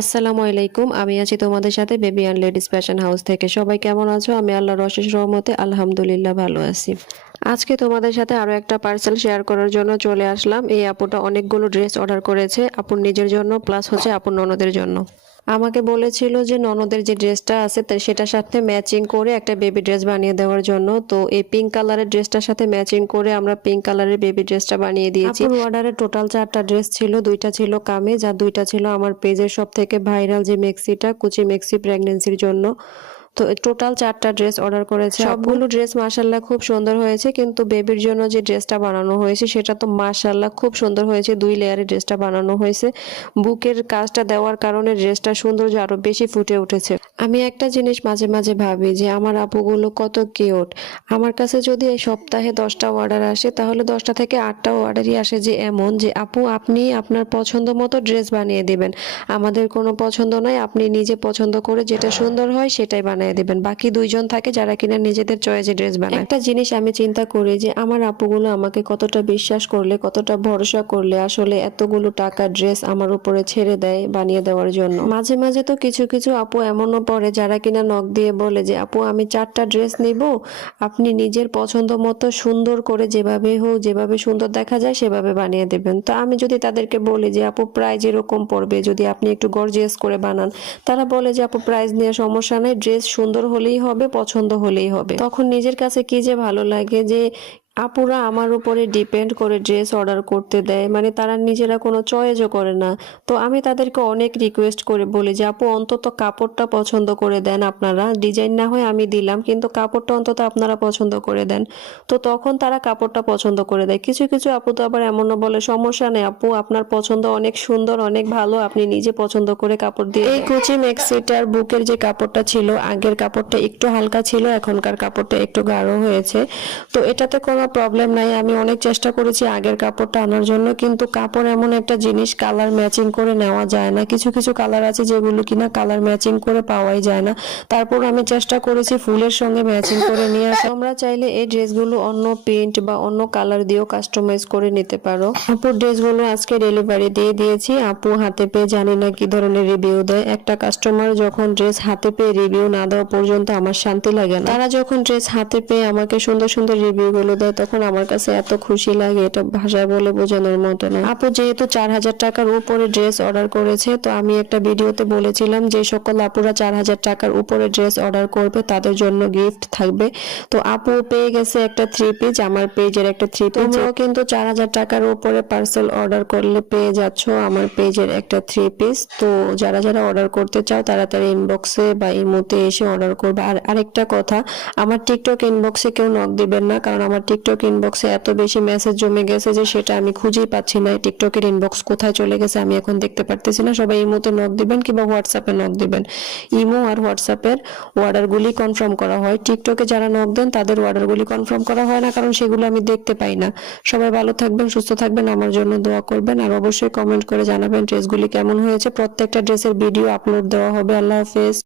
আসসালামু আলাইকুম, আমি আছি তোমাদের সাথে baby and ladies fashion house থেকে। সবাই কেমন আছো? আমি আল্লাহর অশেষ রহমতে আলহামদুলিল্লাহ ভালো আছি। আজকে তোমাদের সাথে আরও একটা পার্সেল শেয়ার করার জন্য চলে আসলাম। এই আপুটা অনেকগুলো ড্রেস অর্ডার করেছে, আপুর নিজের জন্য প্লাস হচ্ছে আপুর ননদের জন্য। আমাকে বলেছিল যে ননদের যে ড্রেসটা আছে সেটার সাথে ম্যাচিং করে একটা বেবি ড্রেস বানিয়ে দেওয়ার জন্য। তো এই পিঙ্ক কালারের ড্রেসটার সাথে ম্যাচিং করে আমরা পিঙ্ক কালারের বেবি ড্রেসটা বানিয়ে দিয়েছি। অর্ডারে টোটাল চারটা ড্রেস ছিল, দুইটা ছিল কামে যা দুইটা ছিল আমার পেজের সব থেকে ভাইরাল যে মেক্সিটা, কুচি মেক্সি প্রেগনেন্সির জন্য। তো টোটাল চারটা ড্রেস অর্ডার করেছে। সবগুলো ড্রেস মাসাল্লাহ খুব সুন্দর হয়েছে কিন্তু বেবির জন্য যে ড্রেসটা বানানো হয়েছে সেটা তো মাসাল্লাহ খুব সুন্দর হয়েছে। দুই লেয়ারের ড্রেসটা বানানো হয়েছে। বুকের কাজটা দেওয়ার কারণে ড্রেসটা সৌন্দর্য আরও বেশি ফুটে উঠেছে। আমি একটা জিনিস মাঝে মাঝে ভাবি যে আমার আপুগুলো কত কিউট। আমার কাছে যদি এই সপ্তাহে দশটা অর্ডার আসে, তাহলে দশটা থেকে আটটা অর্ডারই আসে যে এমন যে, আপু, আপনি আপনার পছন্দ মতো ড্রেস বানিয়ে দিবেন। আমাদের কোনো পছন্দ নয়, আপনি নিজে পছন্দ করে যেটা সুন্দর হয় সেটাই বানিয়ে দিবেন। বাকি দুইজন থাকে যারা কিনা নিজেদের চয়েসে ড্রেস বানায়। একটা জিনিস আমি চিন্তা করি যে, আমার আপুগুলো আমাকে কতটা বিশ্বাস করলে, কতটা ভরসা করলে আসলে এতগুলো টাকা ড্রেস আমার উপরে ছেড়ে দেয় বানিয়ে দেওয়ার জন্য। মাঝে মাঝে তো কিছু কিছু আপু এমনও পড়ে যারা কিনা নখ দিয়ে বলে যে, আপু, আমি চারটা ড্রেস নিব। আপনি নিজের পছন্দ মতো সুন্দর করে যেভাবে হোক, যেভাবে সুন্দর দেখা যায়, সেভাবে বানিয়ে দেবেন। তো আমি যদি তাদেরকে বলি যে, আপু প্রাইজ এরকম পড়বে, যদি আপনি একটু গর্জিয়াস করে বানান। তারা বলে যে, আপু প্রাইজ নিয়ে সমস্যা নেই ড্রেস সুন্দর হলেই হবে, পছন্দ হলেই হবে। তখন নিজের কাছে কি যে ভালো লাগে যে আপুরা আমার উপরে ডিপেন্ড করে ড্রেস অর্ডার করতে দেয় মানে তারা নিজেরা কোনো চয়েসও করে না। তো আমি তাদেরকে অনেক রিকোয়েস্ট করে বলি যে আপু অন্তত কাপড়টা পছন্দ করে দেন আপনারা। ডিজাইন না হয় আমি দিলাম কিন্তু কাপড়টা অন্তত আপনারা পছন্দ করে দেন। তো তখন তারা কাপড়টা পছন্দ করে দেয়। কিছু কিছু আপু তো আবার এমনও বলে সমস্যা নেই আপু আপনার পছন্দ অনেক সুন্দর অনেক ভালো আপনি নিজে পছন্দ করে কাপড় দিয়ে এই কুচি মেক্সিটার বুকের যে কাপড়টা ছিল আগের কাপড়টা একটু হালকা ছিল এখনকার কাপড়টা একটু গাঢ় হয়েছে। তো এটাতে কোনো প্রবলেম নাই। আমি অনেক চেষ্টা করেছি আগের কাপড়টা আনার জন্য, কিন্তু কাপড় এমন একটা জিনিস কালার ম্যাচিং করে নেওয়া যায় না। কিছু কিছু কালার আছে যেগুলো কিনা কালার ম্যাচিং করে পাওয়াই যায় না। তারপর আমি চেষ্টা করেছি ফুলের সঙ্গে ম্যাচিং করে নিয়ে আসা। তোমরা চাইলে এই ড্রেসগুলো অন্য প্রিন্ট বা অন্য কালার দিয়েও কাস্টমাইজ করে নিতে পারো। আপুর ড্রেসগুলো আজকে ডেলিভারি দিয়ে দিয়েছি। আপু হাতে পেয়ে জানি না কি ধরনের রিভিউ দেয়। একটা কাস্টমার যখন ড্রেস হাতে পেয়ে রিভিউ না দেওয়া পর্যন্ত আমার শান্তি লাগে না। তারা যখন ড্রেস হাতে পেয়ে আমাকে সুন্দর সুন্দর রিভিউ গুলো দেয় তখন আমার কাছে এত খুশি লাগে এটা ভাষায় বলে বোঝানোর মতো না। আপু যেহেতু চার হাজার টাকার উপরে ড্রেস অর্ডার করেছে তো আমি একটা ভিডিওতে বলেছিলাম যে সকল আপুরা চার হাজার টাকার উপরে ড্রেস অর্ডার করবে তাদের জন্য গিফট থাকবে। তো আপু পেয়ে গেছে একটা থ্রি পিস আমার পেজের একটা থ্রি পিস তোমরাও কিন্তু চার হাজার টাকার উপরে পার্সেল অর্ডার করলে পেয়ে যাচ্ছ আমার পেজের একটা থ্রি পিস তো যারা যারা অর্ডার করতে চাও তারা তাড়াতাড়ি ইনবক্সে বা ইমোতে এসে অর্ডার করবে। আর আরেকটা কথা আমার টিকটক ইনবক্সে কেউ নক দিবেন না কারণ আমার টিকটক ইনবক্সে এত বেশি মেসেজ জমে গেছে যে সেটা আমি খুঁজেই পাচ্ছি না। টিকটকের ইনবক্স কোথায় চলে গেছে আমি এখন দেখতে পারতেছি না। সবাই ইমোতে নক দিবেন কিংবা হোয়াটসঅ্যাপে নক দিবেন। ইমো আর হোয়াটসঅ্যাপের অর্ডারগুলি কনফার্ম করা হয়। টিকটকে যারা নক দেন, তাদের অর্ডারগুলি কনফার্ম করা হয় না, কারণ সেগুলো আমি দেখতে পাই না। সবাই ভালো থাকবেন, সুস্থ থাকবেন, আমার জন্য দোয়া করবেন আর অবশ্যই কমেন্ট করে জানাবেন ড্রেসগুলি কেমন হয়েছে। প্রত্যেকটা ড্রেসের ভিডিও আপলোড দেওয়া হবে। আল্লাহ হাফেজ।